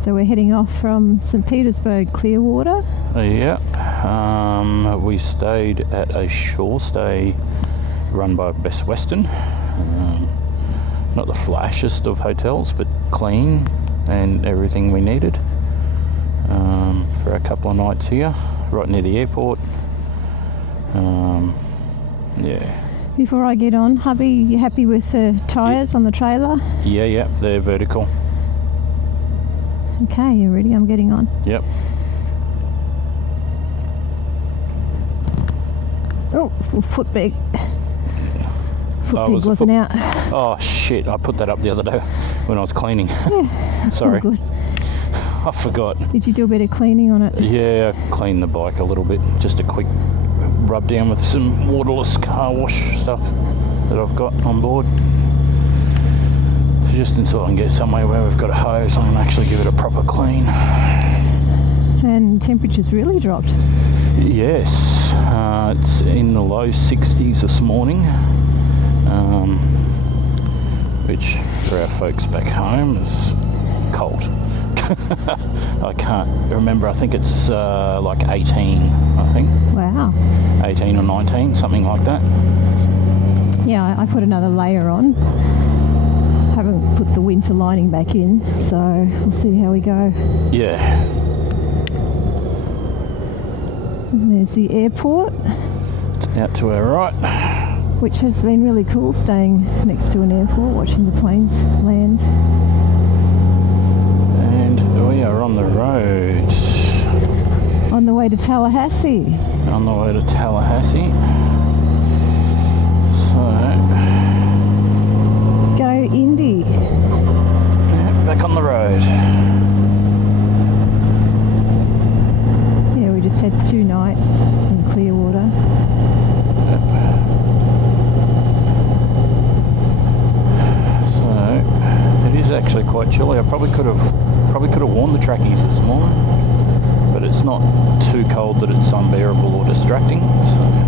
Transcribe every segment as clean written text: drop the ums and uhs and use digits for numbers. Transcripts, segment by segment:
So we're heading off from St. Petersburg, Clearwater. Yep. We stayed at a shore stay run by Best Western. Not the flashiest of hotels, but clean and everything we needed for a couple of nights here, right near the airport. Yeah. Before I get on, hubby, you happy with the tyres on the trailer? Yeah, they're vertical. Okay, you ready? I'm getting on. Yep. Oh, foot peg. Foot peg was wasn't out. Oh shit, I put that up the other day when I was cleaning. Yeah. Sorry. Oh, good. I forgot. Did you do a bit of cleaning on it? Yeah, I cleaned the bike a little bit. Just a quick rub down with some waterless car wash stuff that I've got on board. Just until I can get somewhere where we've got a hose, I can actually give it a proper clean. And temperature's really dropped. Yes, it's in the low 60s this morning, which for our folks back home is cold. I can't remember, I think it's like 18, I think. Wow. 18 or 19, something like that. Yeah, I put another layer on. Haven't put the winter lining back in, so we'll see how we go. Yeah. And there's the airport. Out to our right. Which has been really cool, staying next to an airport, watching the planes land. And we are on the road. On the way to Tallahassee. On the way to Tallahassee. So... Go Indy. Yeah, back on the road. Yeah, we just had 2 nights in Clearwater. Yep. So it is actually quite chilly. I probably could have worn the trackies this morning, but it's not too cold that it's unbearable or distracting. So.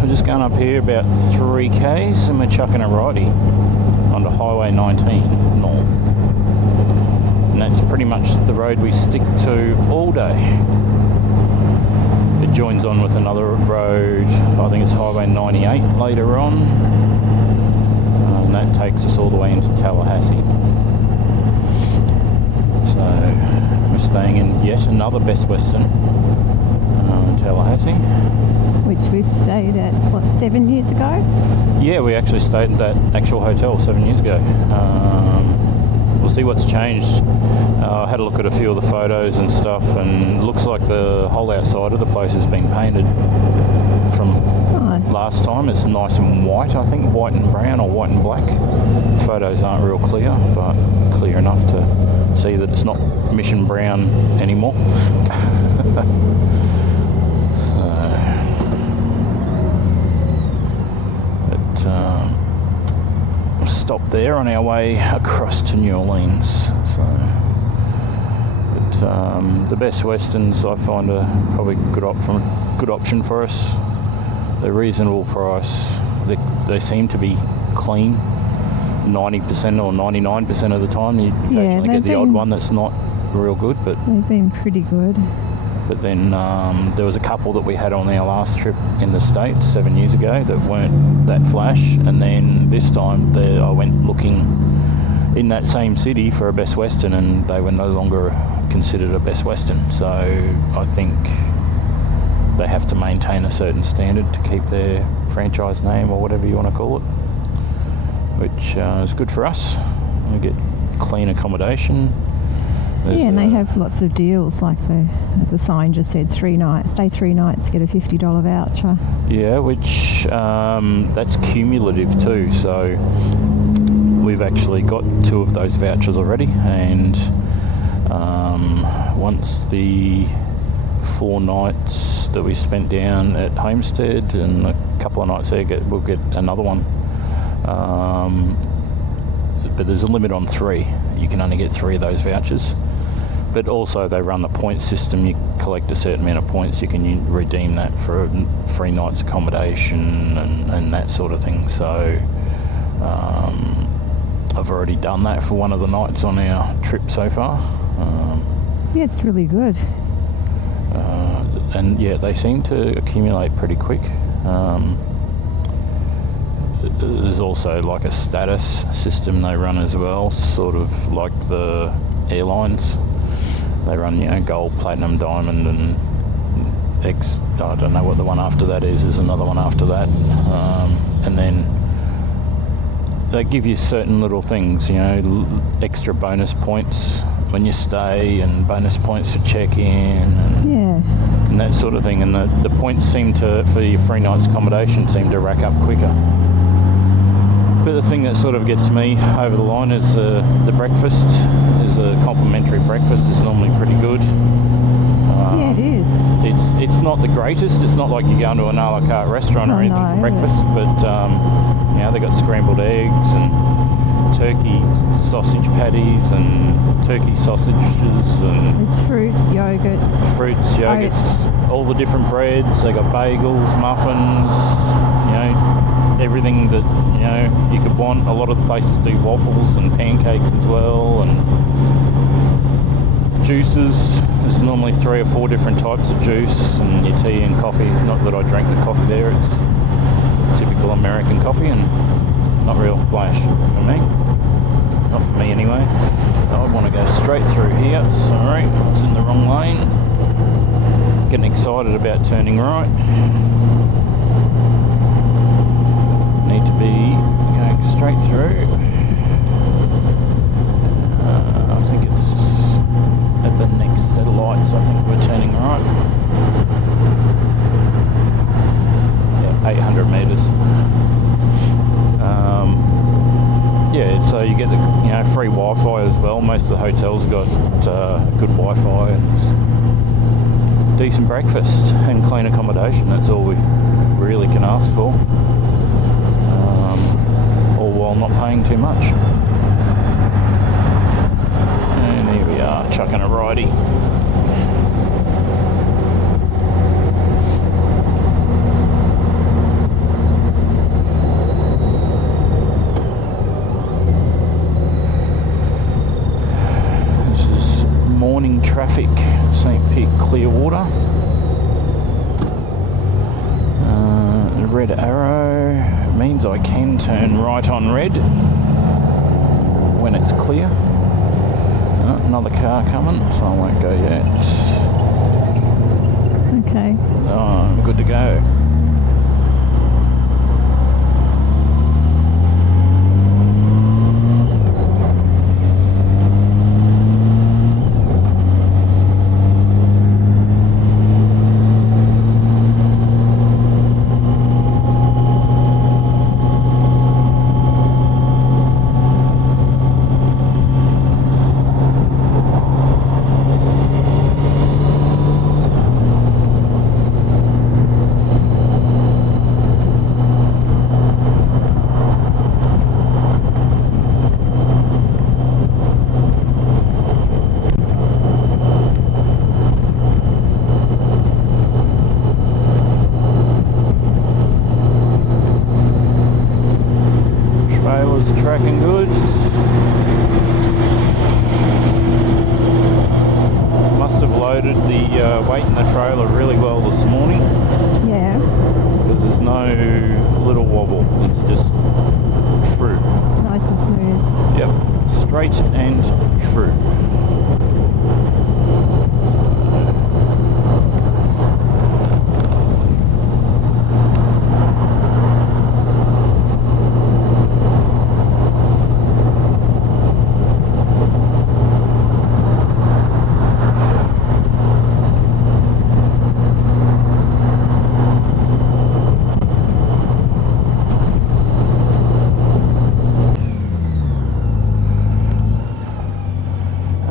We're just going up here about 3 k's and we're chucking a righty onto Highway 19 north. And that's pretty much the road we stick to all day. It joins on with another road, I think it's Highway 98 later on. And that takes us all the way into Tallahassee. So we're staying in yet another Best Western in Tallahassee. Which we stayed at, 7 years ago? Yeah, we actually stayed at that actual hotel 7 years ago. We'll see what's changed. I had a look at a few of the photos and stuff, and it looks like the whole outside of the place has been painted from last time. It's nice and white, I think, white and brown or white and black. The photos aren't real clear, but clear enough to see that it's not Mission Brown anymore. Stopped there on our way across to New Orleans. So, but the Best Westerns I find are probably a good option for us. They're reasonable price. They seem to be clean 90% or 99% of the time. You occasionally get the odd one that's not real good, but they've been pretty good. But then there was a couple that we had on our last trip in the States 7 years ago that weren't that flash. And then this time I went looking in that same city for a Best Western and they were no longer considered a Best Western. So I think they have to maintain a certain standard to keep their franchise name or whatever you want to call it, which is good for us. We get clean accommodation. Yeah, and they have lots of deals, like the sign just said 3 nights, stay 3 nights, get a $50 voucher. Yeah, which that's cumulative too, so we've actually got 2 of those vouchers already, and once the 4 nights that we spent down at Homestead and a couple of nights there, we'll get another one. But there's a limit on 3. You can only get 3 of those vouchers. But also they run the point system. You collect a certain amount of points, you can redeem that for 3 nights accommodation and that sort of thing. So I've already done that for one of the nights on our trip so far. Yeah, it's really good. And yeah, they seem to accumulate pretty quick. There's also like a status system they run as well, sort of like the airlines. They run, gold, platinum, diamond, and X. I don't know what the one after that is. There's another one after that, and then they give you certain little things, extra bonus points when you stay, and bonus points for check-in, and that sort of thing. And the points seem to, for your free night's accommodation, seem to rack up quicker. But the thing that sort of gets me over the line is the breakfast. Is a complimentary breakfast is normally pretty good. Yeah, it is. It's not the greatest. It's not like you go into an a la carte restaurant or anything for breakfast, but they got scrambled eggs and turkey sausage patties and turkey sausages and there's fruits, yogurts, oats, all the different breads. They got bagels, muffins, everything that you could want. A lot of the places do waffles and pancakes as well, and juices. There's normally 3 or 4 different types of juice, and your tea and coffee. It's not that I drank the coffee there, it's typical American coffee and not real flash for me. Not for me anyway. I want to go straight through here. Sorry, I was in the wrong lane. Getting excited about turning right. Need to be going straight through. I think it's at the next set of lights. I think we're turning right. Yeah, 800 metres. So you get the free Wi-Fi as well. Most of the hotels have got good Wi-Fi and decent breakfast and clean accommodation. That's all we really can ask for, all while not paying too much. And here we are, chucking a righty. Traffic, St. Pete Clearwater. Red arrow means I can turn right on red when it's clear. Another car coming, so I won't go yet. Okay. I'm good to go. Tracking good. Must have loaded the weight in the trailer really well this morning. Yeah. Because there's no little wobble. It's just true. Nice and smooth. Yep. Straight and true.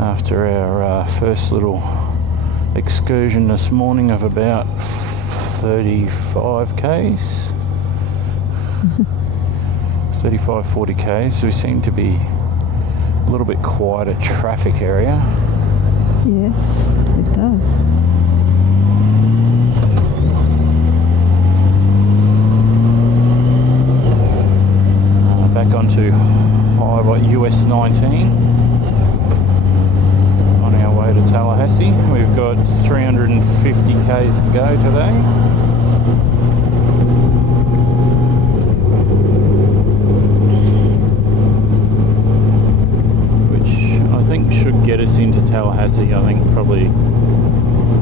After our first little excursion this morning of about 35 k's, 40 k's, we seem to be a little bit quieter traffic area. Yes, it does. Back onto by US 19 on our way to Tallahassee. We've got 350 k's to go today. I think should get us into Tallahassee. I think probably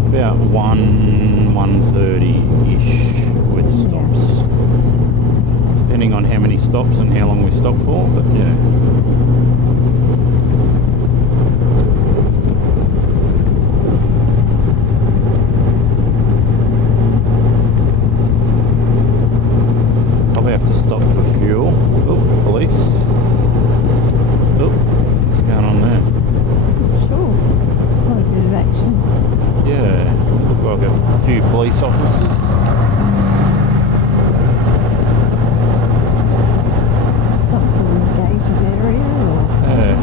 about 1:30-ish with stops, depending on how many stops and how long we stop for. But yeah. Probably have to stop for fuel. Oh, police. Oh, what's going on there? Sure. Quite a bit of action. Yeah, look like a few police officers. Some sort of gated area or Yeah.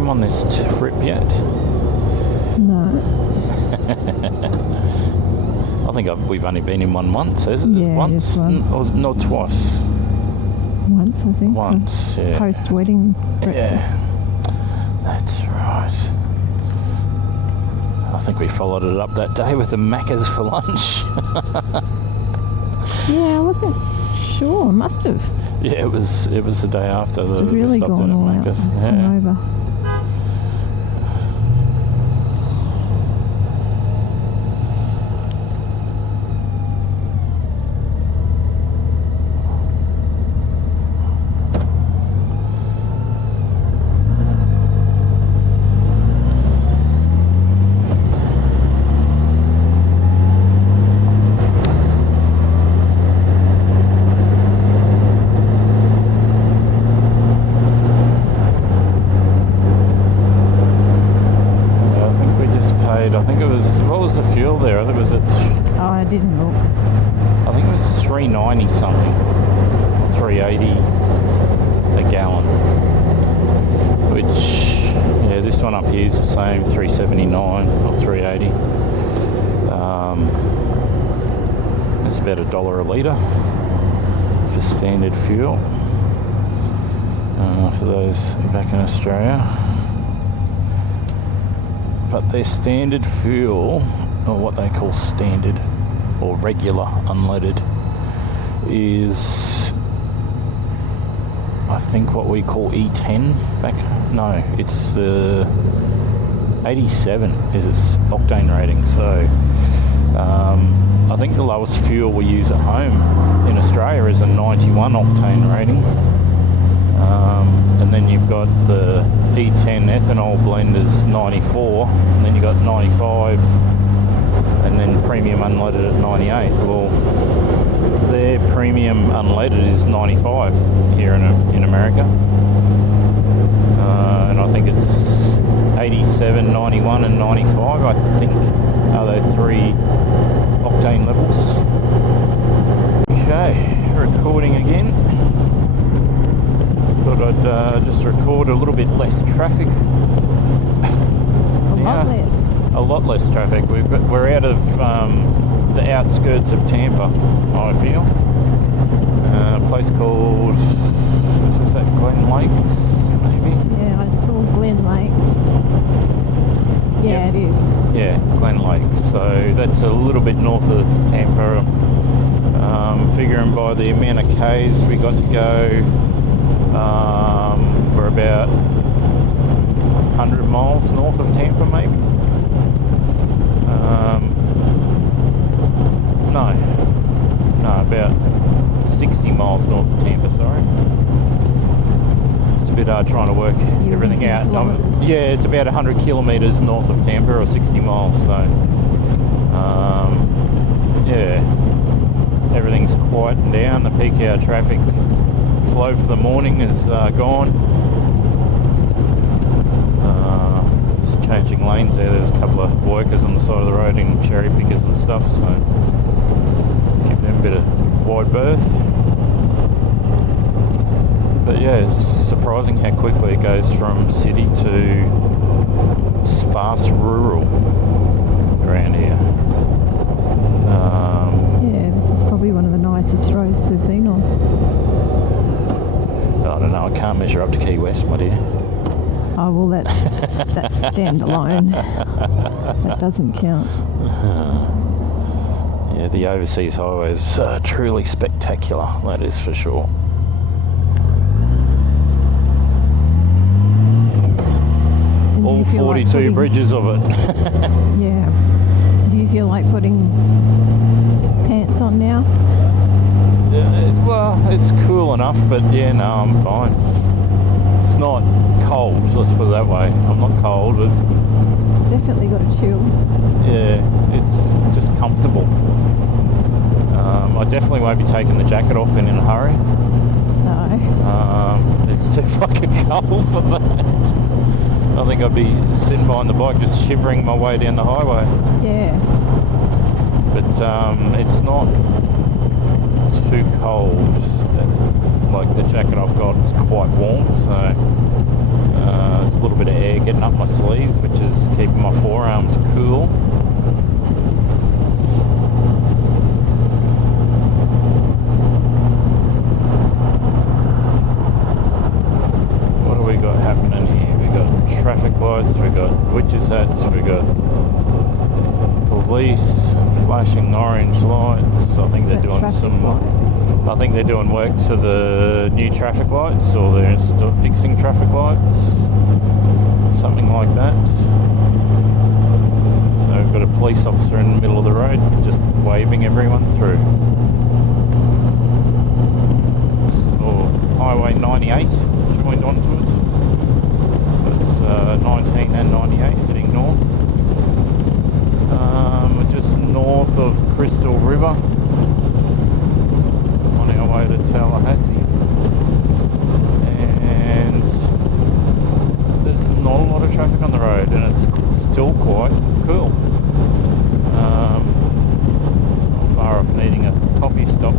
On this trip yet? No. I think we've only been in one once, hasn't it? Yeah, Once? once. Or not twice? Once, I think. Once, yeah. Post-wedding breakfast. Yeah, that's right. I think we followed it up that day with the Maccas for lunch. Yeah, I wasn't sure. Must have. Yeah, it was the day after. Must have really stopped gone in at all out. Macca's. It's gone over. I think it was, what was the fuel there? I think it was Oh, I didn't look. I think it was 390 something, or 380 a gallon. Which, yeah, this one up here is the same, 379 or 380. It's about $1 a litre for standard fuel. For those back in Australia. But their standard fuel, or what they call standard or regular unleaded, is I think what we call E10 back. No, it's the 87 is its octane rating. So I think the lowest fuel we use at home in Australia is a 91 octane rating. And then you've got the E10 ethanol blend is 94, and then you've got 95, and then premium unleaded at 98. Well, their premium unleaded is 95 here in America. And I think it's 87, 91 and 95, I think, are they three octane levels. Okay, recording again. Thought I'd just record a little bit less traffic. A lot less traffic. We're out of the outskirts of Tampa, I feel. A place called, is that Glen Lakes, maybe? Yeah, I saw Glen Lakes. Yeah, Yep. it is. Yeah, Glen Lakes. So that's a little bit north of Tampa. Figuring by the amount of Ks we got to go, we're about 100 miles north of Tampa, maybe. No, about 60 miles north of Tampa, sorry. It's a bit hard trying to work everything out. Yeah, it's about 100 kilometres north of Tampa, or 60 miles, so yeah, everything's quieting down. The peak hour traffic flow for the morning is gone. Just changing lanes there. There's a couple of workers on the side of the road and cherry pickers and stuff, so give them a bit of wide berth. But yeah, it's surprising how quickly it goes from city to sparse rural around here. Yeah, this is probably one of the nicest roads we've been on. I don't know, I can't measure up to Key West, my dear. Oh, well, that's standalone. That doesn't count. Yeah, the overseas highway is truly spectacular, that is for sure. And All 42 bridges of it. Yeah. Do you feel like putting pants on now? Well, it's cool enough, but yeah, no, I'm fine. It's not cold, let's put it that way. I'm not cold, but Definitely got to chill. yeah, it's just comfortable. I definitely won't be taking the jacket off in a hurry. No. It's too fucking cold for that. I think I'd be sitting behind the bike just shivering my way down the highway. Yeah. But it's not too cold. Like the jacket I've got is quite warm, so there's a little bit of air getting up my sleeves, which is keeping my forearms cool. What do we got happening here? We got traffic lights, we got witches' hats, we got police flashing orange lights. I think they're doing some. I think they're doing work to the new traffic lights, or they're fixing traffic lights, something like that. So we've got a police officer in the middle of the road, just waving everyone through. Or Highway 98 joined onto it. So it's 19 and 98 heading north. We're just north of Crystal River, on our way to Tallahassee, and there's not a lot of traffic on the road, and it's still quite cool. Not far off needing a coffee stop.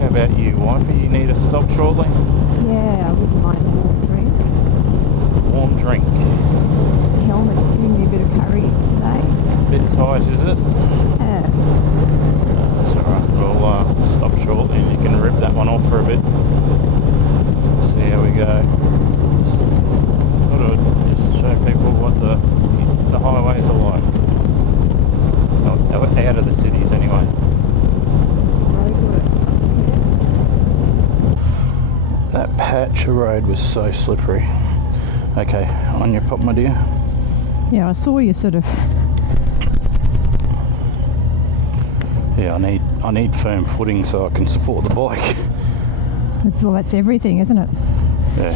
How about you, wifey? You need a stop shortly? Yeah, I wouldn't mind a warm drink. Warm drink. The helmet's giving me a bit of curry today. Bit tight, is it? Yeah. That's alright. We'll stop shortly and you can rip that one off for a bit. See how we go. Sort of just show people what the highways are like. Out of the cities anyway. That patch of road was so slippery. Okay, on your pop, my dear. Yeah, I saw you sort of. Yeah, I need firm footing so I can support the bike. That's everything, isn't it? Yeah.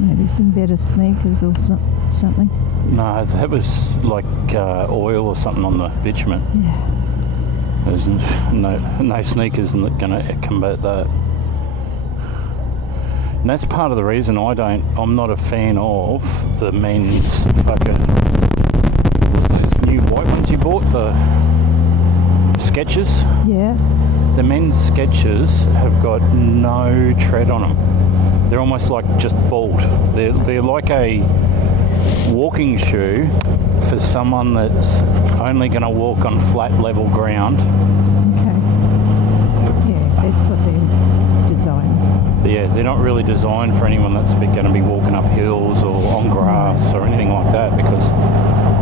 Maybe some better sneakers or something. No, that was like oil or something on the bitumen. Yeah. There's no sneakers going to combat that. And that's part of the reason I'm not a fan of the men's fucking, what's those new white ones you bought, the Skechers? Yeah. The men's Skechers have got no tread on them. They're almost like just bald. They're like a walking shoe for someone that's only going to walk on flat level ground. Okay. Yeah, that's what they're designed. But yeah, they're not really designed for anyone that's going to be walking up hills or on grass or anything like that, because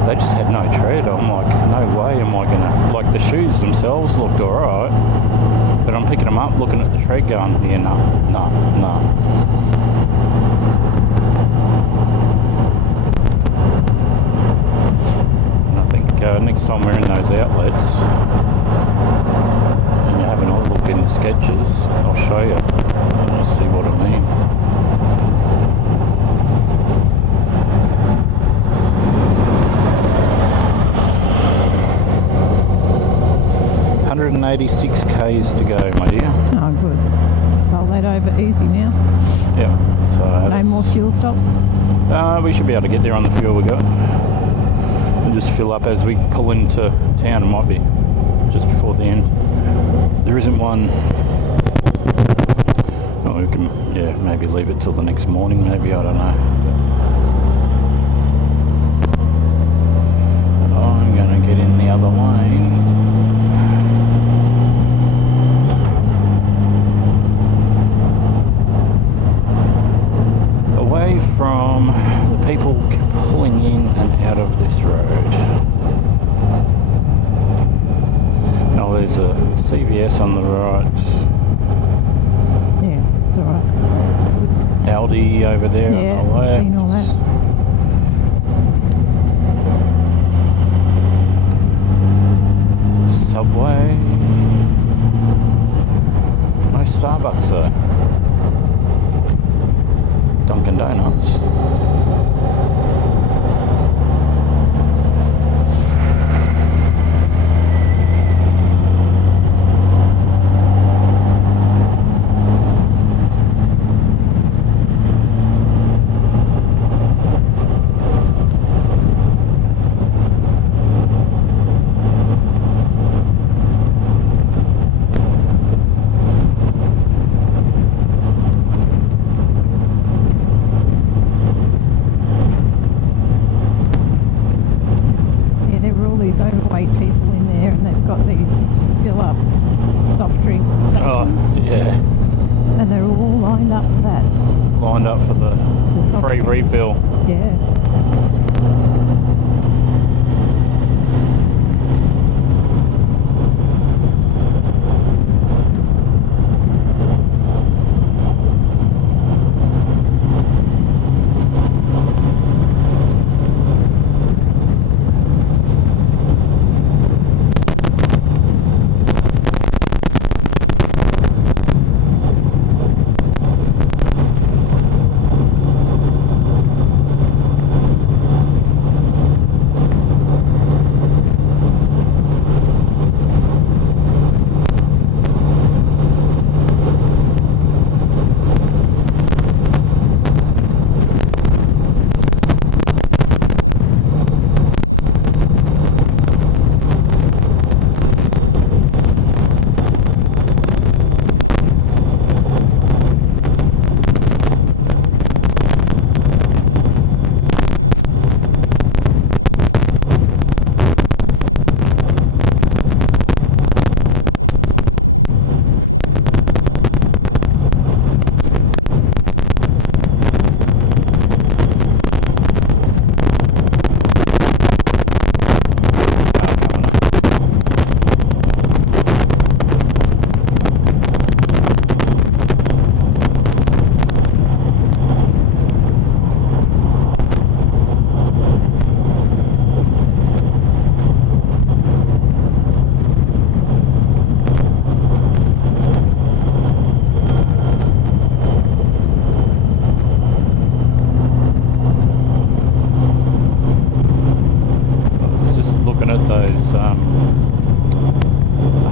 they just had no tread. I'm like, no way am I going to... Like, the shoes themselves looked alright, but I'm picking them up, looking at the tread going, yeah, no. Next time we're in those outlets and you're having a look in Skechers, I'll show you and you'll see what I mean. ...186 k's to go, my dear. Oh, Yeah. So No more fuel stops? we should be able to get there on the fuel we got. And just fill up as we pull into town. It might be just before the end. There isn't one. Oh, we can, yeah, maybe leave it till the next morning, maybe, I don't know. But I'm going to get in the other lane. Away from the people pulling in and out of this road. Oh, there's a CVS on the right. Yeah, it's alright. It's good. Audi over there Yeah, on the I've left. seen all that. Subway. No Starbucks though. Dunkin' Donuts. Yeah, there were all these overweight people in there, and they've got these fill-up soft drink stations, Oh, yeah. and they're all lined up for that. Lined up for the soft free drink. refill. Yeah.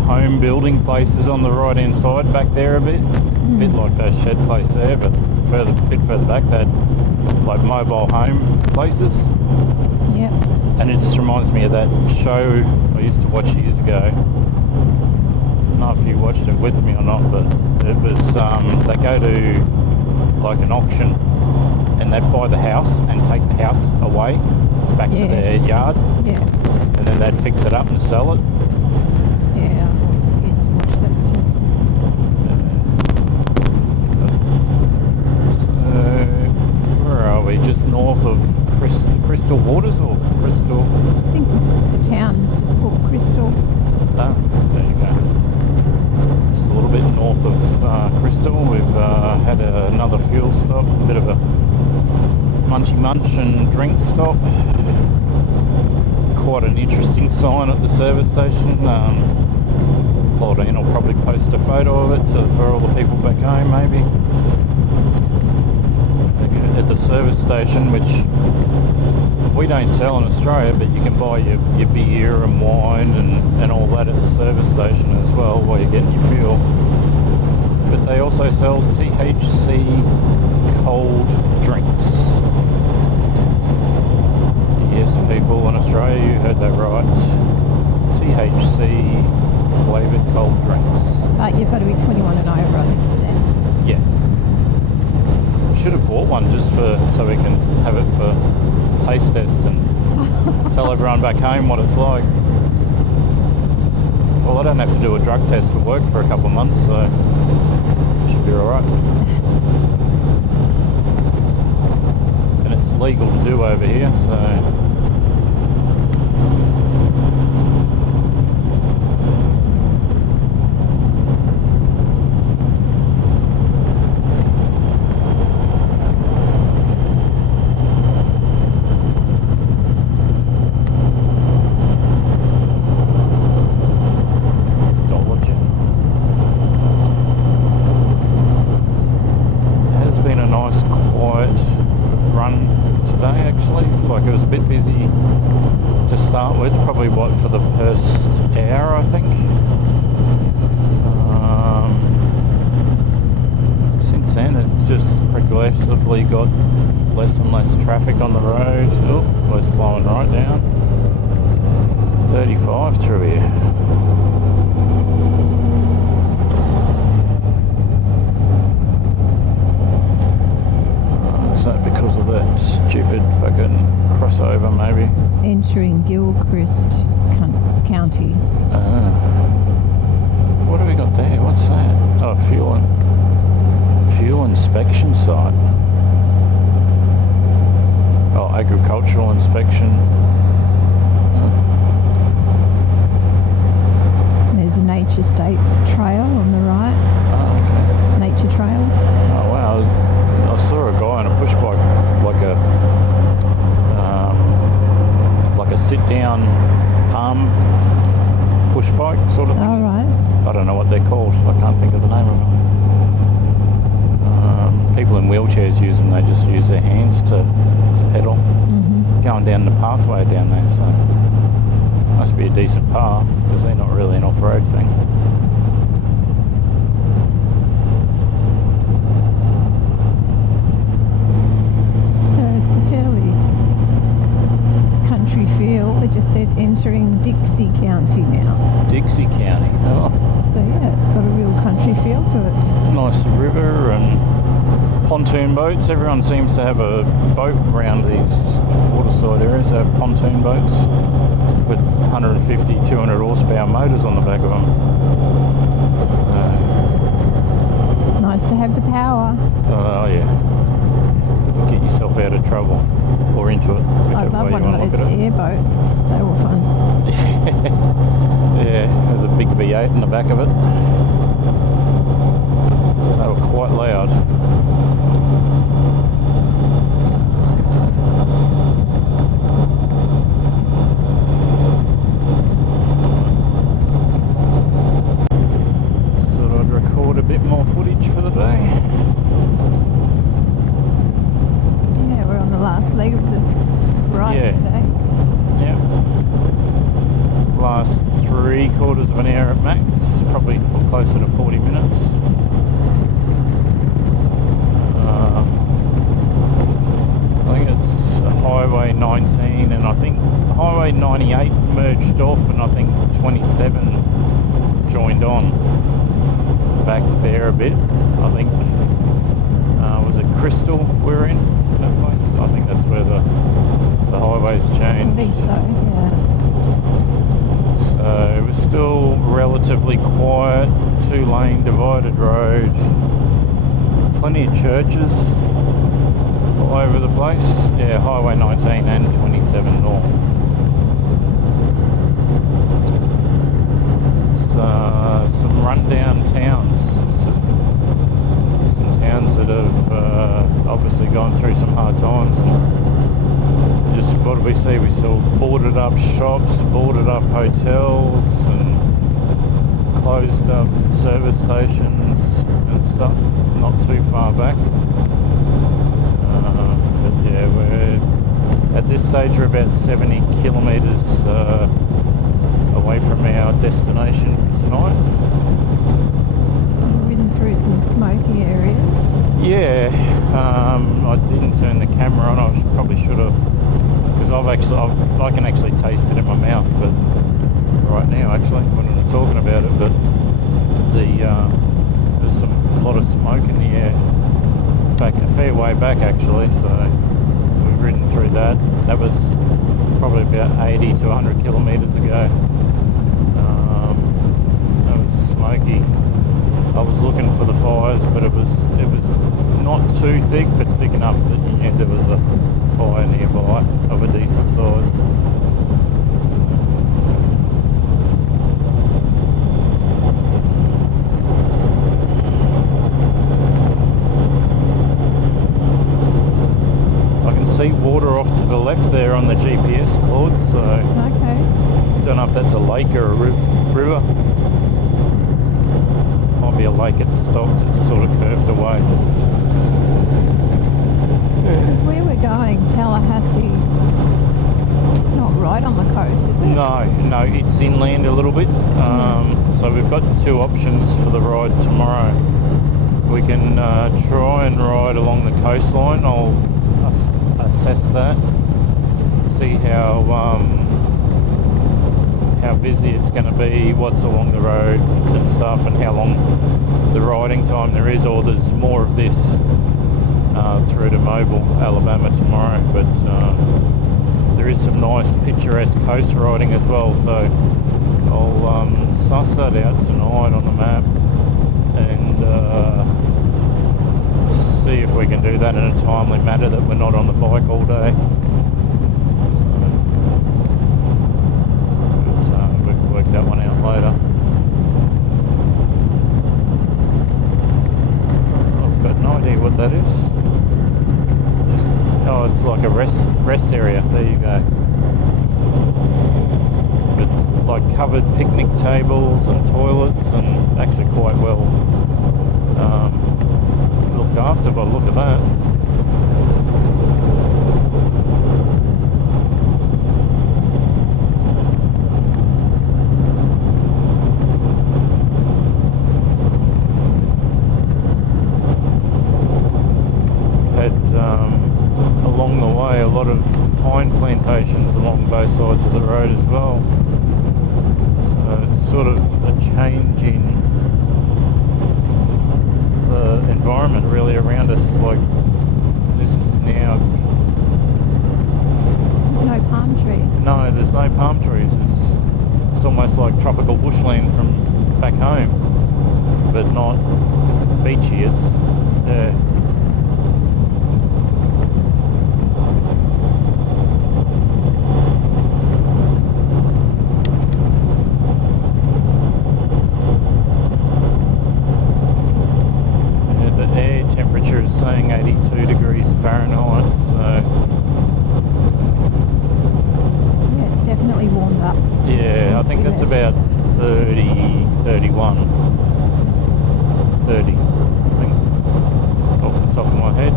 Home building places on the right hand side back there a bit like that shed place there, but bit further back they had like mobile home places. Yep. And it just reminds me of that show I used to watch years ago. I don't know if you watched it with me or not, but it was they go to like an auction and they buy the house and take the house away back to their yard. Yeah. And then they'd fix it up and sell it. Yeah, I used to watch that too. Where are we? Just north of Crystal Waters or Crystal? I think the town is just called Crystal. Oh, there you go. Just a little bit north of Crystal. We've had another fuel stop, a bit of a munchy munch and drink stop. Quite an interesting sign at the service station. Claudine will probably post a photo of it for all the people back home, maybe. At the service station, which we don't sell in Australia, but you can buy your beer and wine and all that at the service station as well while you're getting your fuel. But they also sell THC Tallahassee flavoured cold drinks. But you've got to be 21 and over, I think it said. Yeah. We should have bought one just so we can have it for taste test and tell everyone back home what it's like. Well, I don't have to do a drug test for work for a couple of months, so it should be alright. And it's legal to do over here, so... For the first hour, I think. Since then, it's just progressively got less and less traffic on the road. Oh, we're slowing right down. 35 through here. Is that because of that stupid fucking crossover, maybe? Entering Gilchrist County. What have we got there? What's that? Oh, fuel inspection site. Oh, agricultural inspection. There's a nature state trail on the right. Oh, okay. Nature trail. Oh, wow. I saw a guy on a push bike, like a sit-down palm push bike sort of thing. All right. I don't know what they're called. I can't think of the name of them. People in wheelchairs use them. They just use their hands to pedal. Mm-hmm. Going down the pathway down there, so must be a decent path because they're not really an off-road thing. Feel. It just said entering Dixie County now. Dixie County. Oh. So yeah, it's got a real country feel to it. Nice river and pontoon boats. Everyone seems to have a boat around these waterside areas. They have pontoon boats with 150, 200 horsepower motors on the back of them. Nice to have the power. Oh yeah. Get yourself out of trouble. Or into it. I love one of those airboats. They were fun. Yeah, there's a big V8 in the back of it. They were quite loud. Thought I'd record a bit more footage for the day. Last leg of the ride today. Yeah. Last 3/4 of an hour at max, probably closer to 40 minutes. I think it's Highway 19 and I think Highway 98 merged off and I think 27 joined on back there a bit. I think was it Crystal we're in? That place. I think that's where the highways changed. I think so, yeah. So it was still relatively quiet, 2-lane divided road, plenty of churches all over the place. Yeah, Highway 19 and 27 north. Some rundown towns. Some towns that have obviously gone through some hard times, and just what did we see? We saw boarded up shops, boarded up hotels, and closed up service stations and stuff. Not too far back, but yeah, we're at this stage we're about 70 kilometres away from our destination for tonight. I've ridden through some smoky areas. Yeah, I didn't turn the camera on. I probably should have, because I can actually taste it in my mouth. But right now, actually, when I'm talking about it. But there's a lot of smoke in the air, back a fair way back actually. So we've ridden through that. That was probably about 80 to 100 kilometres ago. That was smoky. I was looking for the fires, but it was not too thick, but thick enough that you knew there was a fire nearby of a decent size. I can see water off to the left there on the GPS, Claude, so Okay. don't know if that's a lake or a river. Might be a lake. It's stopped. It's sort of curved away. Because where we're going, Tallahassee, it's not right on the coast, is it? No, it's inland a little bit. So we've got two options for the ride tomorrow. We can try and ride along the coastline. I'll assess that, see how busy it's going to be, what's along the road and stuff, and how long the riding time there is, or there's more of this through to Mobile, Alabama tomorrow. But there is some nice picturesque coast riding as well, so I'll suss that out tonight on the map and see if we can do that in a timely manner, that we're not on the bike all day. We can work that one out later. I've got no idea what that is. Oh, it's like a rest area. There you go. With like covered picnic tables and toilets, and actually quite well looked after by the look of that. Along the way, a lot of pine plantations along both sides of the road as well. So it's sort of a change in the environment really around us. Like this is now. There's no palm trees. No, there's no palm trees. It's almost like tropical bushland from back home, but not beachy. It's saying 82 degrees Fahrenheit, so Yeah, it's definitely warmed up. yeah, I think that's about 30, 31, 30, I think, off the top of my head.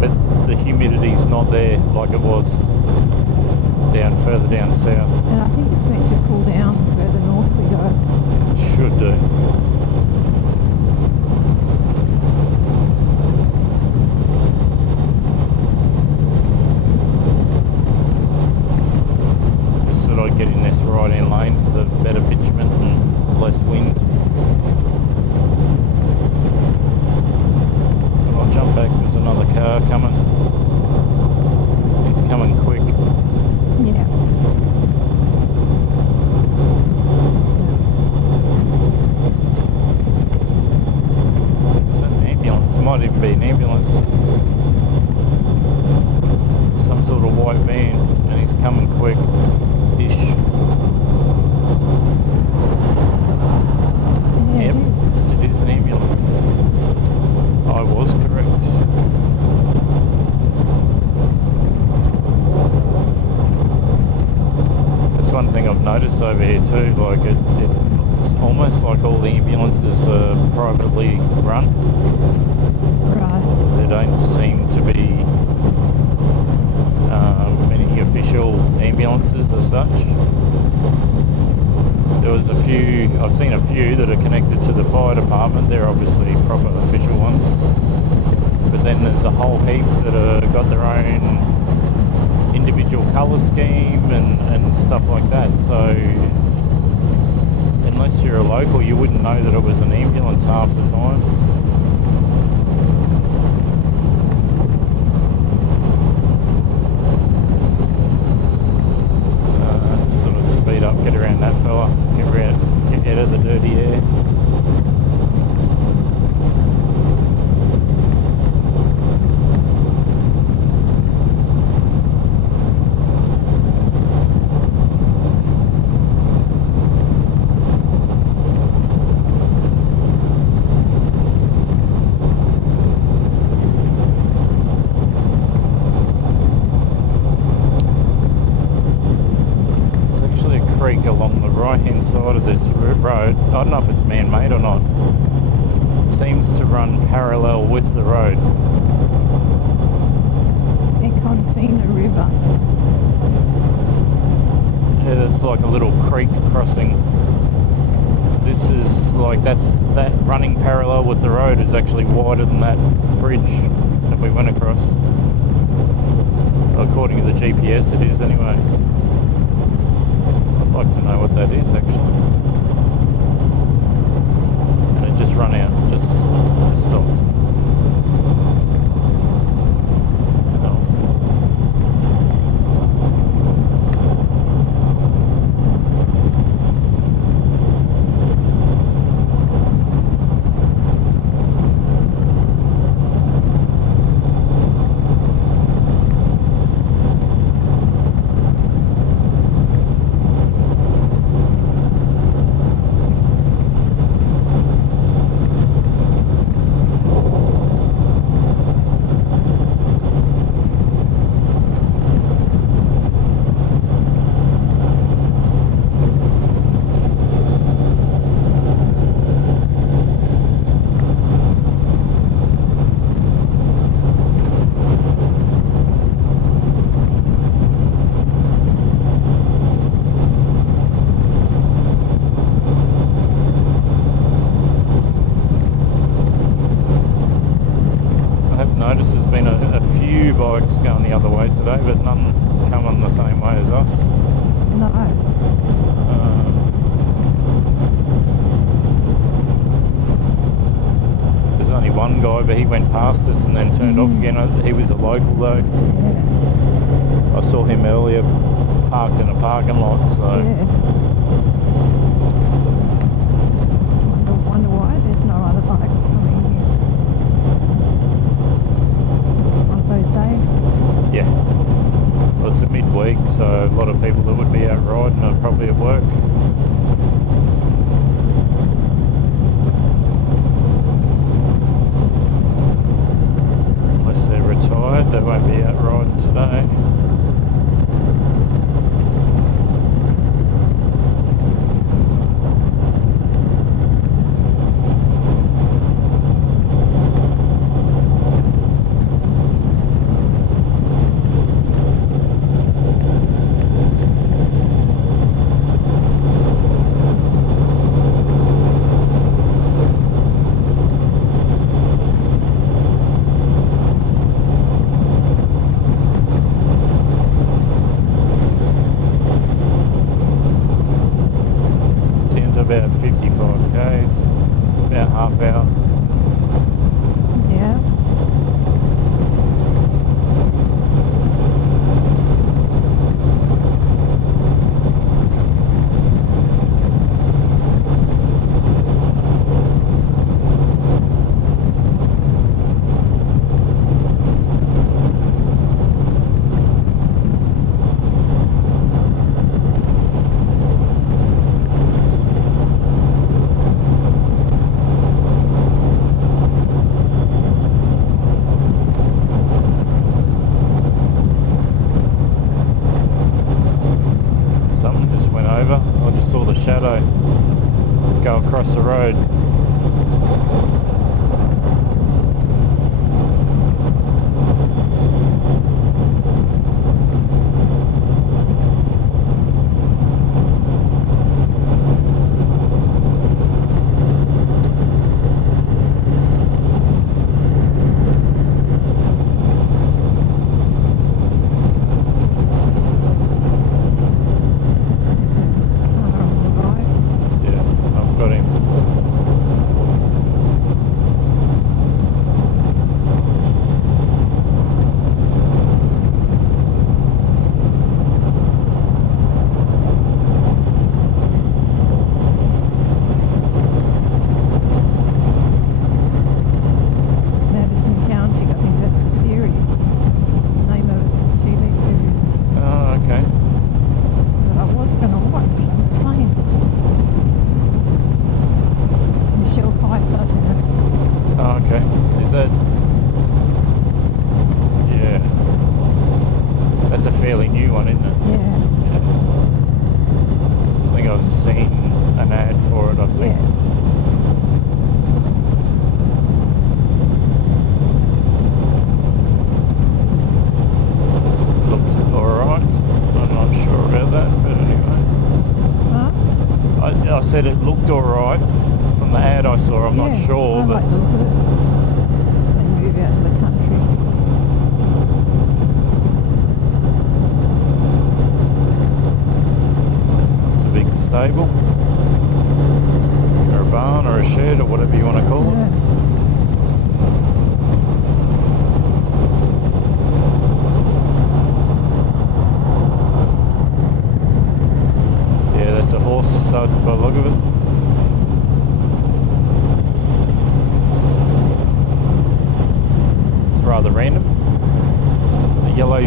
But the humidity's not there like it was further down south. And I think it's meant to cool down further north we go. It should do. Get in this right-hand lane for the better bitumen and less wind. I'll jump back, there's another car coming. He's coming quick. Yeah. Is that an ambulance? It might even be an ambulance. Some sort of white van, and he's coming quick. Ish. Yeah, Yep, it is. it is an ambulance. I was correct. That's one thing I've noticed over here too, like it's almost like all the ambulances are privately run. Right. There don't seem to be many official ambulances as such. There was a few, I've seen a few that are connected to the fire department. They're obviously proper official ones. But then there's a whole heap that have got their own individual individual colour scheme and stuff like that. So unless you're a local, you wouldn't know that it was an ambulance half the time. Sort of speed up, get around that fella, get out of the dirty air. Along the right hand side of this road, I don't know if it's man-made or not, it seems to run parallel with the road. Econfina River. Yeah, it's like a little creek crossing. This is like, that running parallel with the road is actually wider than that bridge that we went across. According to the GPS it is anyway. I'd like to know what that is actually. And it just run out, just stopped. Notice there's been a few bikes going the other way today, but none coming the same way as us. No. There's only one guy, but he went past us and then turned off again. He was a local though. Yeah. I saw him earlier parked in a parking lot, so... Yeah. Wonder why there's no other bikes coming here. On those days. Yeah. Well, it's a midweek, so a lot of people that would be out riding are probably at work. Unless they're retired, they won't be out riding today. About 55 k's, about half hour. Yeah. I just saw the shadow go across the road. Yeah. That's a fairly new one, isn't it? Yeah. I think I've seen an ad for it, I think. Yeah. Looked alright. I'm not sure about that, but anyway. Huh? I said it looked alright from the ad I saw. I'm not sure, I but like the look of it. And move out to the country. it's a big stable. Or a barn or a shed or whatever you want to call it. Yeah. Yeah, that's a horse stud by the look of it. It's rather random. A yellow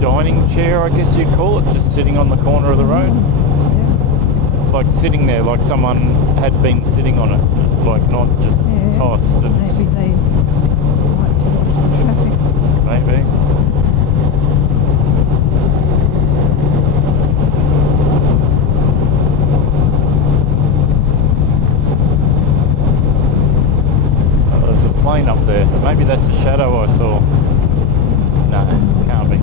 dining chair, I guess you'd call it, just sitting on the corner of the road. Yeah. Like sitting there, like someone had been sitting on it, like not just Yeah. tossed. Maybe they like to watch the traffic. Maybe. There's a plane up there. Maybe that's the shadow I saw. No, can't be.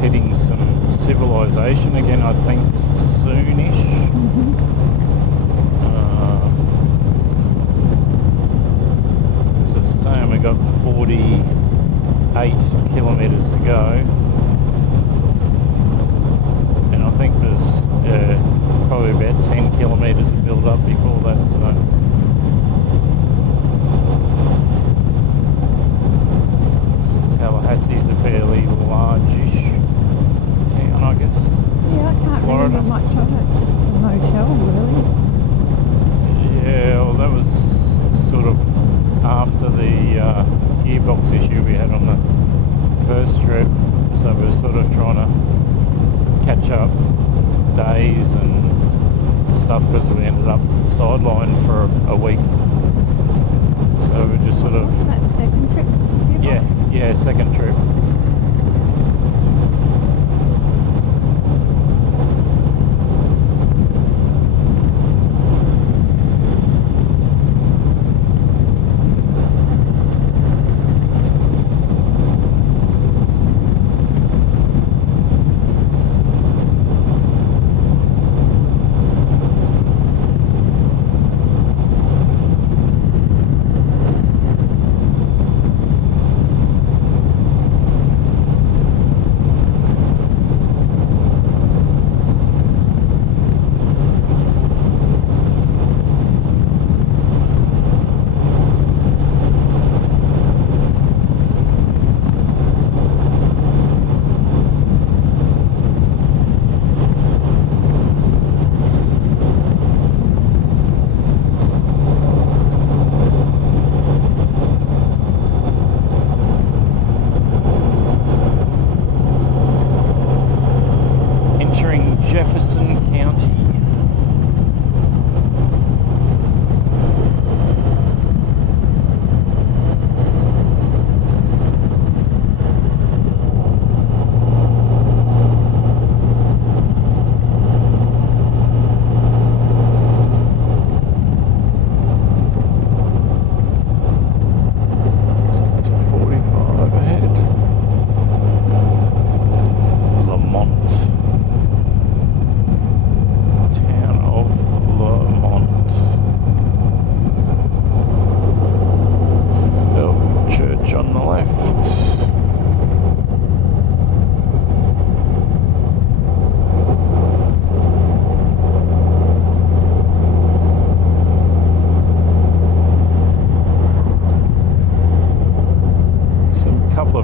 Hitting some civilization again, I think, soonish. Because it's saying we got 48 kilometres to go, and I think there's probably about 10 kilometres to build up before that. So. Tallahassee's a fairly large-ish town, I guess. Yeah, I can't Florida. remember much of it, just the motel, really. Yeah, well, that was sort of after the gearbox issue we had on the first trip, so we're sort of trying to catch up days and stuff because we ended up sidelined for a week. So we just sort of... Wasn't that the second trip? Yeah, second trip.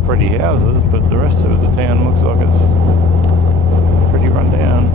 pretty houses, but the rest of the town looks like it's pretty run down.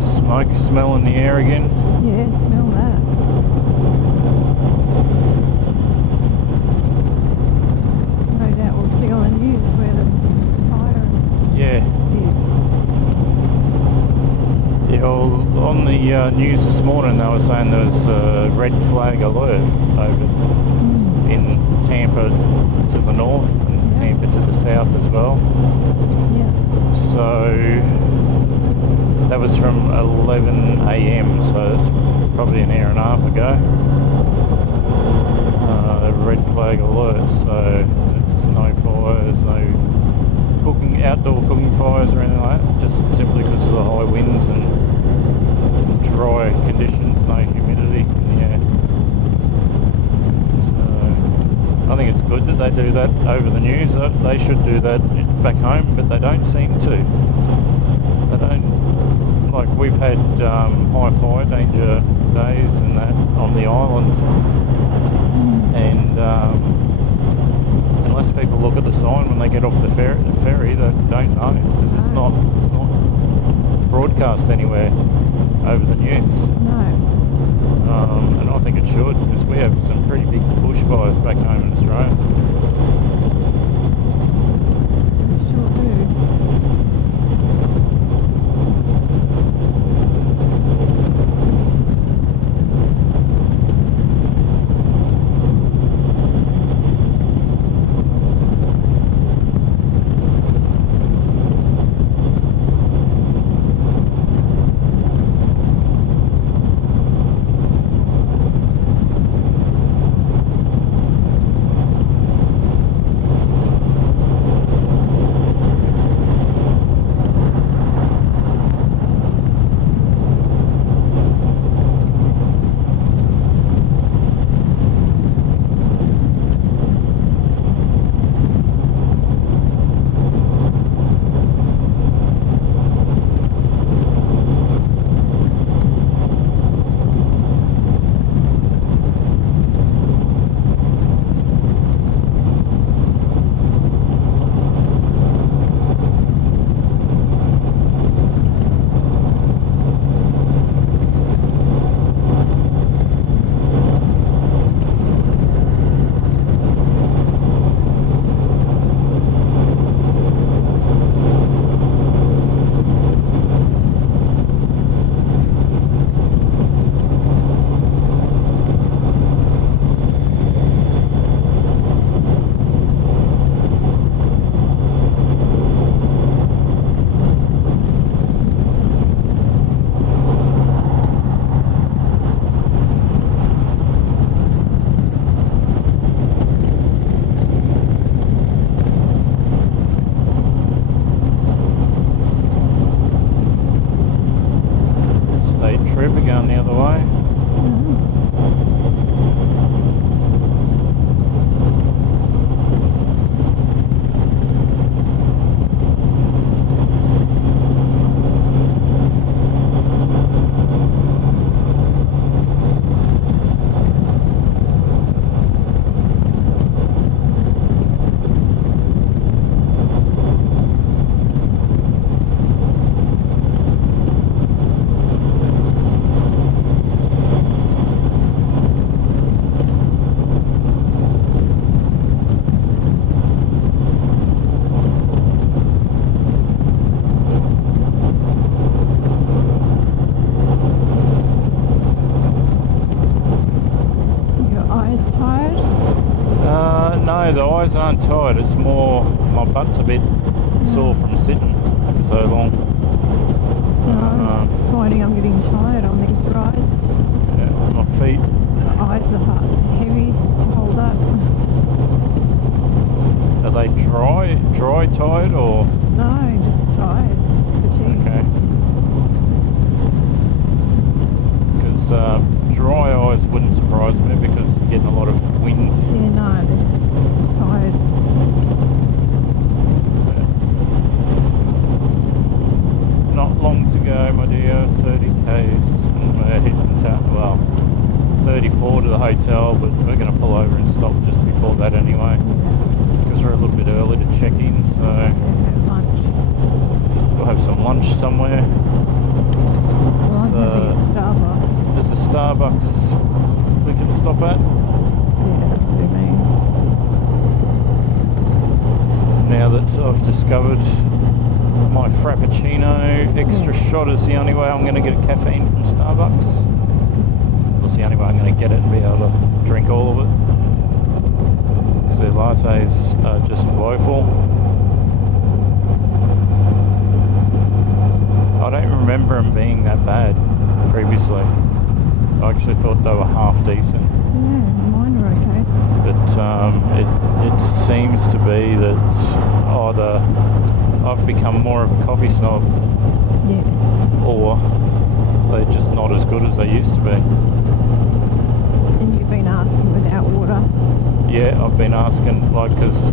Smoke smell in the air again. Yeah, smell that. No doubt we'll see on the news where the fire is. Yeah, well, on the news this morning they were saying there was a red flag alert over in Tampa to the north and Tampa to the south as well. Yeah. So that was from 11 a.m, so it's probably an hour and a half ago. Red flag alert, so it's no fires, no outdoor cooking fires or anything like that, just simply because of the high winds and dry conditions, no humidity in the air. So I think it's good that they do that over the news. They should do that back home, but they don't seem to. They don't. Like, we've had high fire danger days and that on the island, and unless people look at the sign when they get off the ferry, they don't know, because it's not broadcast anywhere over the news. No. And I think it should, because we have some pretty big bushfires back home in Australia. We sure do. Trooper going the other way. aren't tired. It's more my butt's a bit sore from sitting for so long. I'm finding I'm getting tired on these rides. Yeah, my feet. My eyes are heavy to hold up. Are they dry tired or? No, just tired, fatigued. Okay. Because dry eyes wouldn't surprise me because you're getting a lot of wind. Yeah, no, they're just tired. Yeah. Not long to go, my dear. 30 k's. We're hitting town. Well, 34 to the hotel, but we're going to pull over and stop just before that anyway. Because we're a little bit early to check in, so Have lunch. we'll have some lunch somewhere. Well, I'm having a Starbucks. There's a Starbucks we can stop at. Yeah, that'll do me. Now that I've discovered my Frappuccino extra shot is the only way I'm going to get a caffeine from Starbucks. That's the only way I'm going to get it and be able to drink all of it. Because their lattes are just woeful. I don't remember them being that bad previously. I actually thought they were half decent. Yeah, mine are okay. But it seems to be that either I've become more of a coffee snob, Yeah. or they're just not as good as they used to be. And you've been asking without water. Yeah, I've been asking, like, because,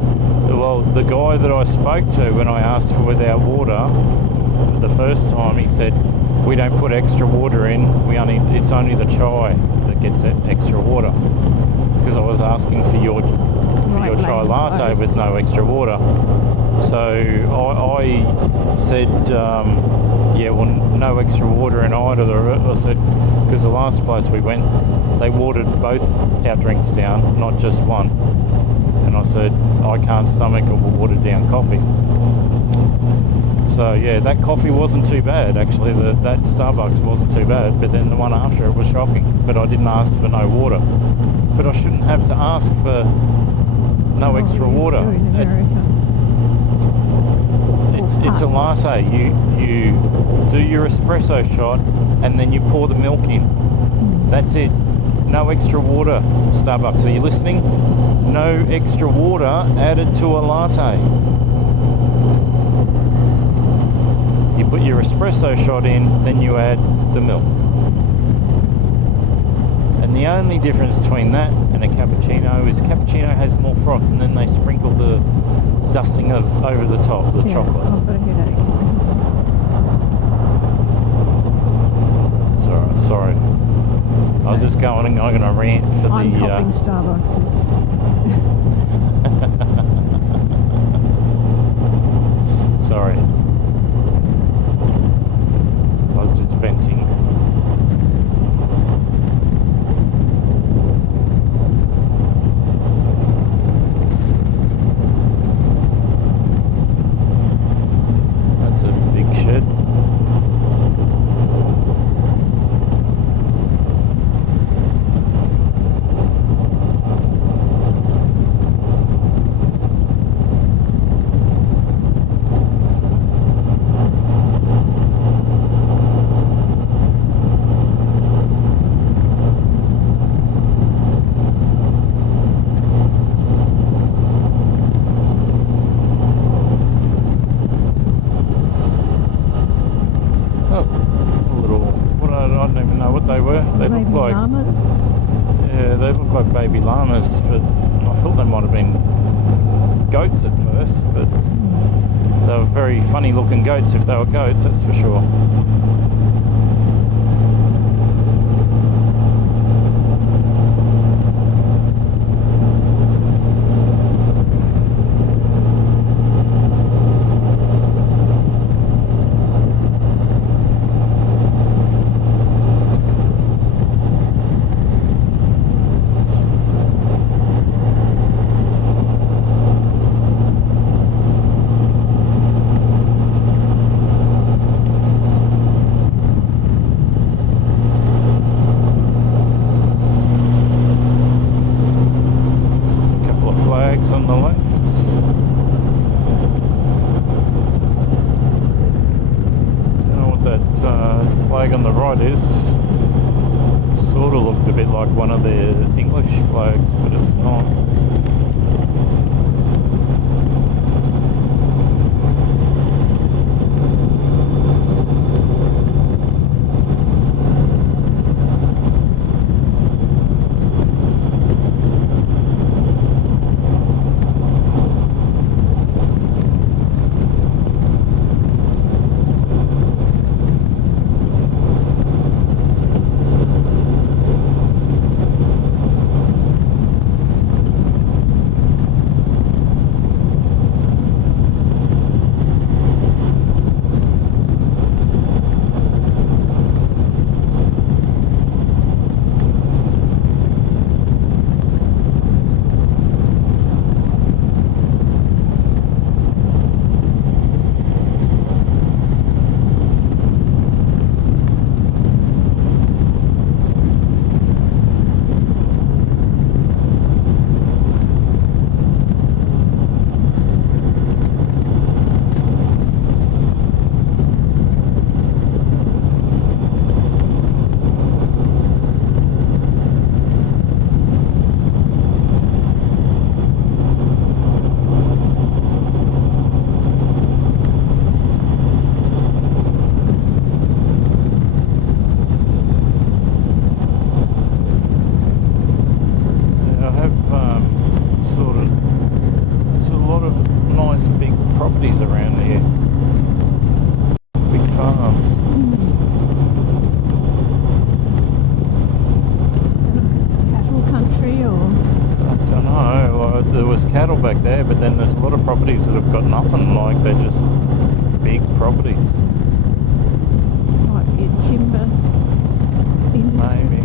well, the guy that I spoke to when I asked for without water the first time, he said, we don't put extra water in, it's only the chai that gets that extra water. Because I was asking for your chai latte with no extra water. So I said, yeah, well, no extra water in either. I said, because the last place we went, they watered both our drinks down, not just one. And I said, I can't stomach a watered down coffee. So yeah, that coffee wasn't too bad actually. That Starbucks wasn't too bad, but then the one after it was shocking. But I didn't ask for no water. But I shouldn't have to ask for no extra water. It's a latte. You do your espresso shot and then you pour the milk in. That's it. No extra water. Starbucks, are you listening? No extra water added to a latte. You put your espresso shot in, then you add the milk. And the only difference between that and a cappuccino is cappuccino has more froth, and then they sprinkle the dusting of over the top, the chocolate. I've got to hear that again. Sorry. I was just going on a rant for I'm the... copying Starbucks. Sorry. I was just venting. That's a big shed. Baby llamas, but I thought they might have been goats at first, but they were very funny looking goats if they were goats, that's for sure. be like one of the English flags, but it's not. Properties around here, big farms. It's cattle country, or I don't know. There was cattle back there, but then there's a lot of properties that have got nothing. Like they're just big properties. might be a timber industry. Maybe.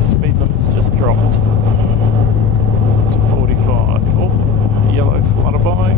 Speed limit's just dropped to 45. Oh, yellow flutterby.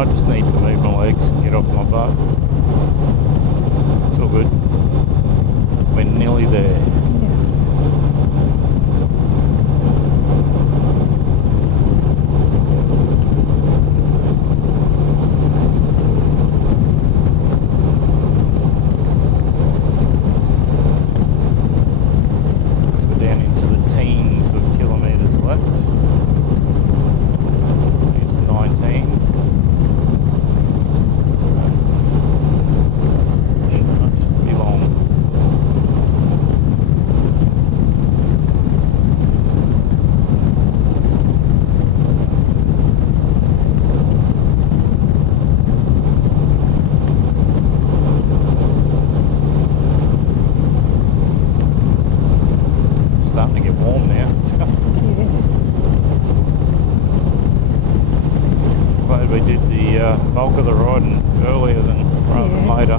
I just need to move my legs and get off my butt. It's all good. We're nearly there. We did the bulk of the riding earlier rather than later.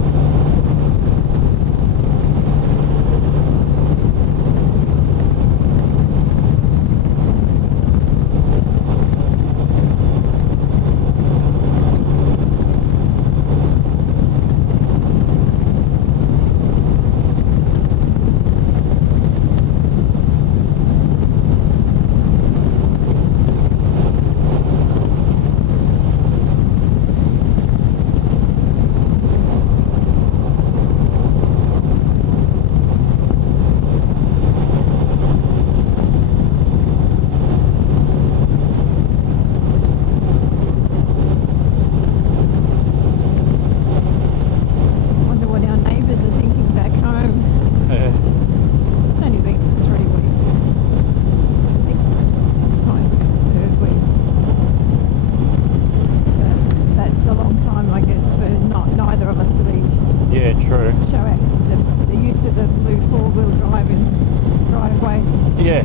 Yeah,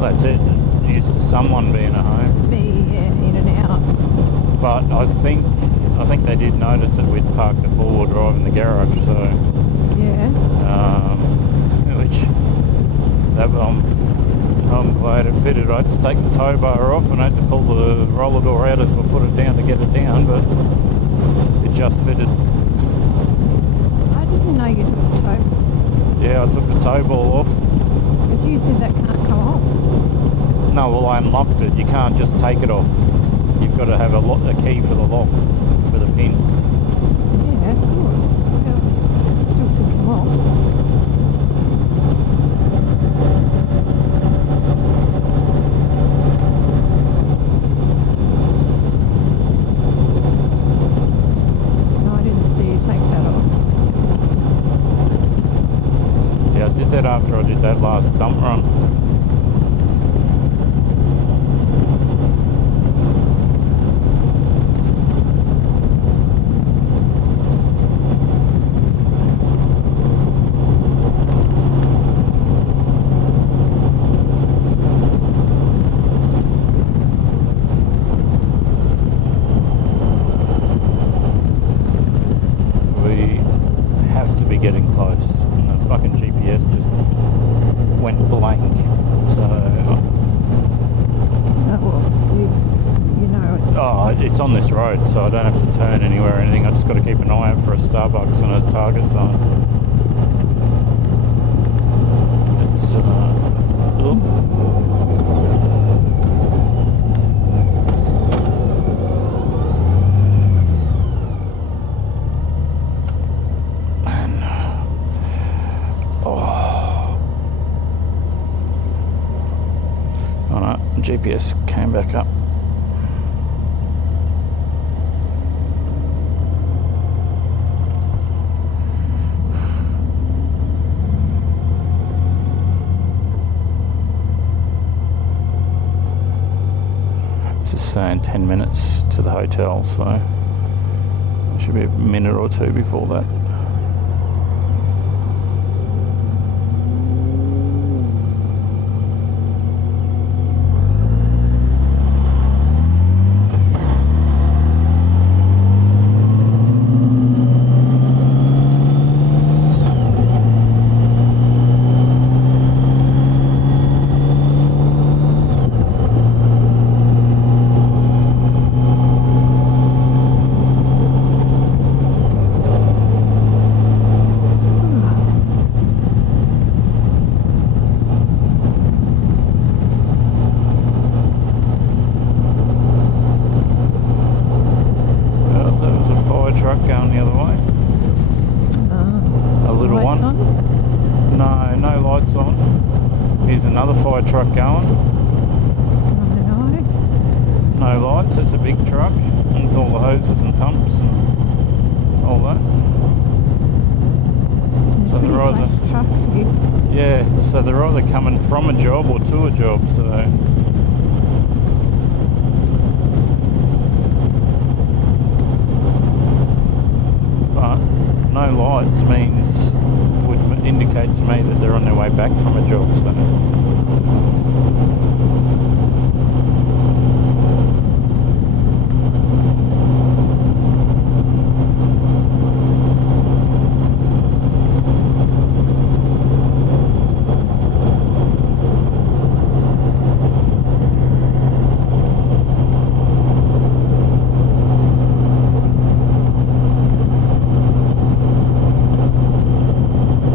that's it. Used to someone being at home. In and out. But I think they did notice that we'd parked a four-wheel drive in the garage, so yeah. I'm glad it fitted. I just take the tow bar off and I had to pull the roller door out as I put it down to get it down, but it just fitted. I didn't know you took the tow. Yeah, I took the tow ball off. Because you said that can't come off. No, well, I unlocked it. You can't just take it off. You've got to have a key for the lock, for the pin. Yeah, of course. Well, it still could come off. No, I didn't see you take that off. Yeah, I did that after I did that last dump run. Getting close, and the fucking GPS just went blank. So it's on this road, so I don't have to turn anywhere or anything. I just got to keep an eye out for a Starbucks and a Target sign. It's GPS came back up. This is saying 10 minutes to the hotel, so it should be a minute or two before that. no lights. It's a big truck with all the hoses and pumps and all that. So Pretty they're either, flash trucks here. yeah, so they're either coming from a job or to a job, so. But no lights would indicate to me that they're on their way back from a job, so.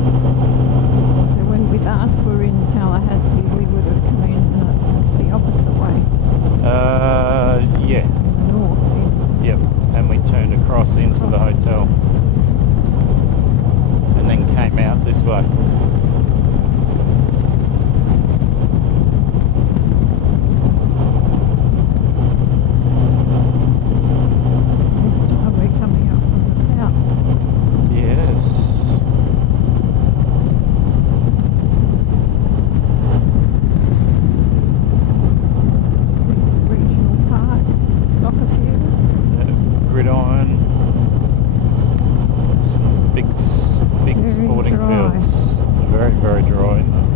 So when with us were in Tallahassee, we would have come in the opposite way, Yeah, the north. yep. And we turned across into the hotel and then came out this way. This time we're coming up from the south. Yes. Regional park, soccer fields. Gridiron. Some big Very sporting dry. fields. Very, very dry. Isn't it?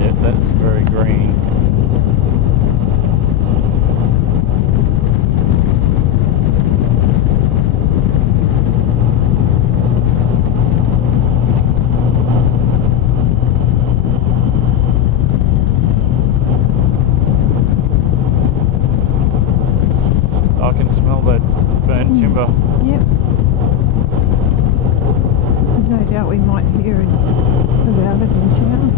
Yeah, that's very green. I can smell that burnt timber. Yep. No doubt we might hear about it in town.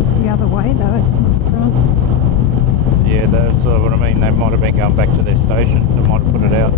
It's the other way though, it's not front. Yeah, that's what I mean. They might have been going back to their station. They might have put it out.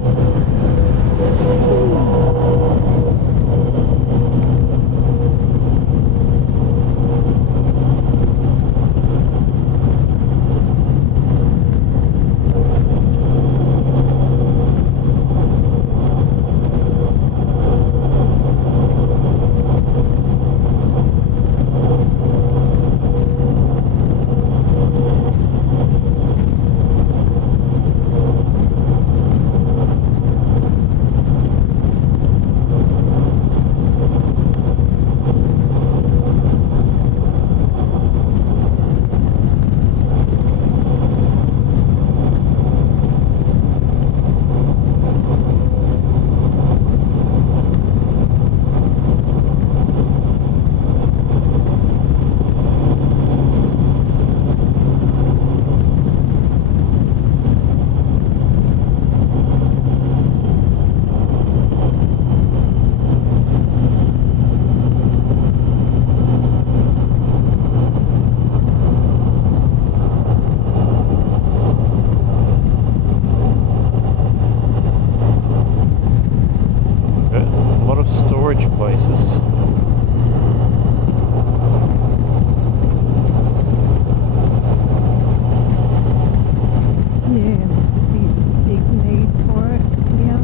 Storage places. Yeah, big need for it. Yeah.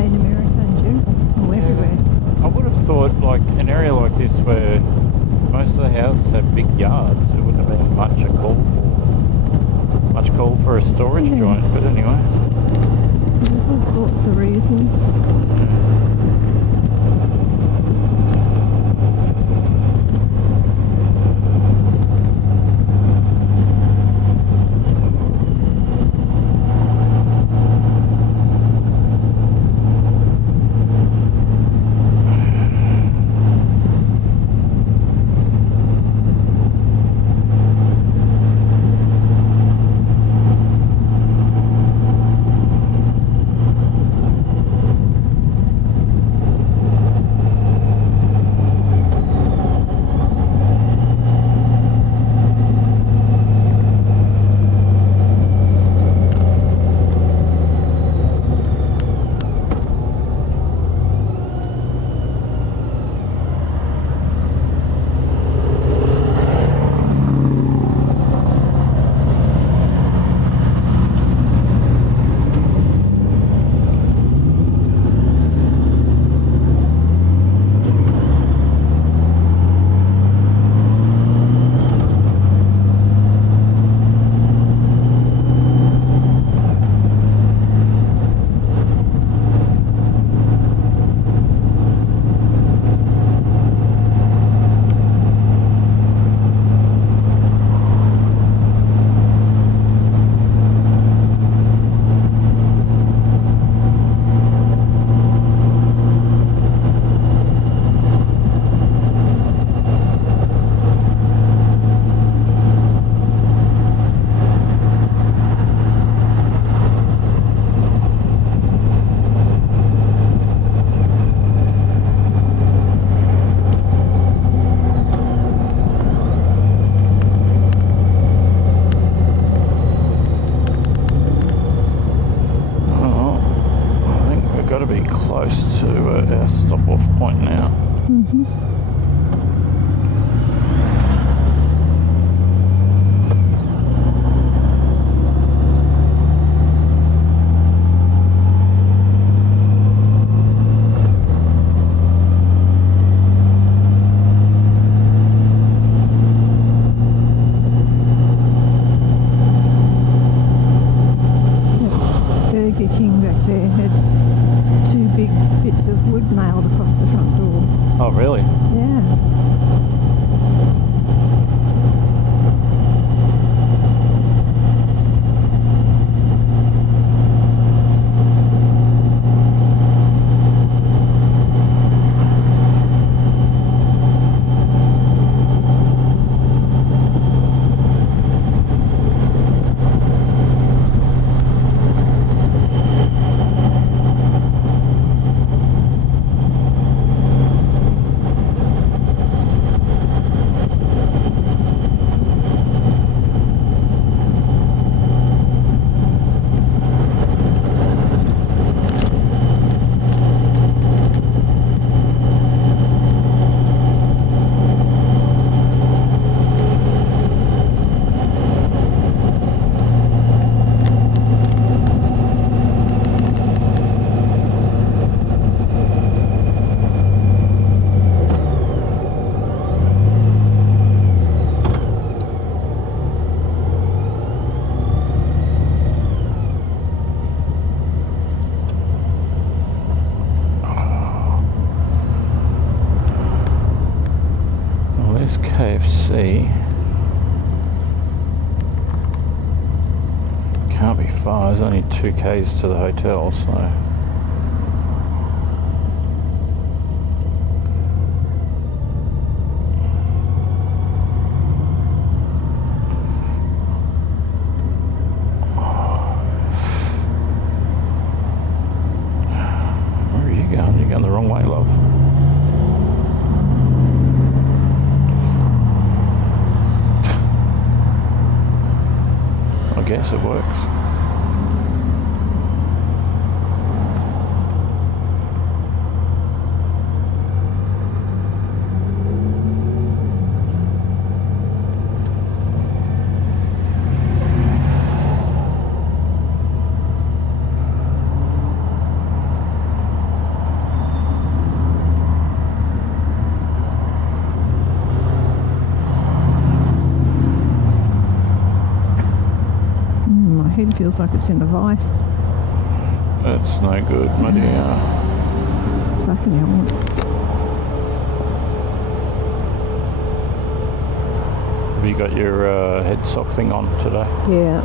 In America in general, or everywhere. I would have thought, like, an area like this where most of the houses have big yards, it wouldn't have been much call for a storage joint, but anyway. There's all sorts of reasons. Burger King back there had 2 big bits of wood nailed across the front door. Oh, really? Yeah. KFC. Can't be far, there's only 2 Ks to the hotel, so. Where are you going? You're going the wrong way, love. I guess it works. Head feels like it's in a vice. That's no good, my dear. Fucking hell. Have you got your head sock thing on today? Yeah.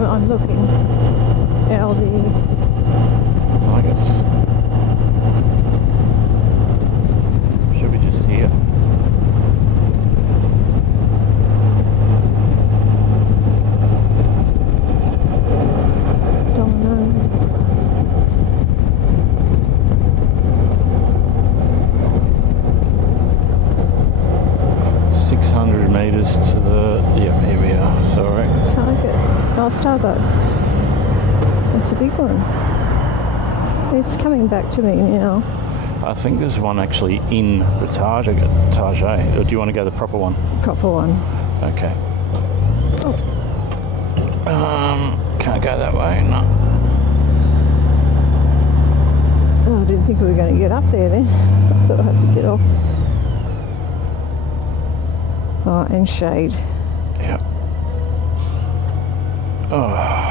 I'm looking. LD. I guess. Should be just here. Domino's. Meters to the, yeah, here we are, sorry. Target. Oh, Starbucks. It's a big one. It's coming back to me now. I think there's one actually in the Target. Or do you want to go the proper one? Proper one. Okay. Can't go that way, no. Oh, I didn't think we were going to get up there then. I thought I had to get off. Oh, and shade. Yep. Oh.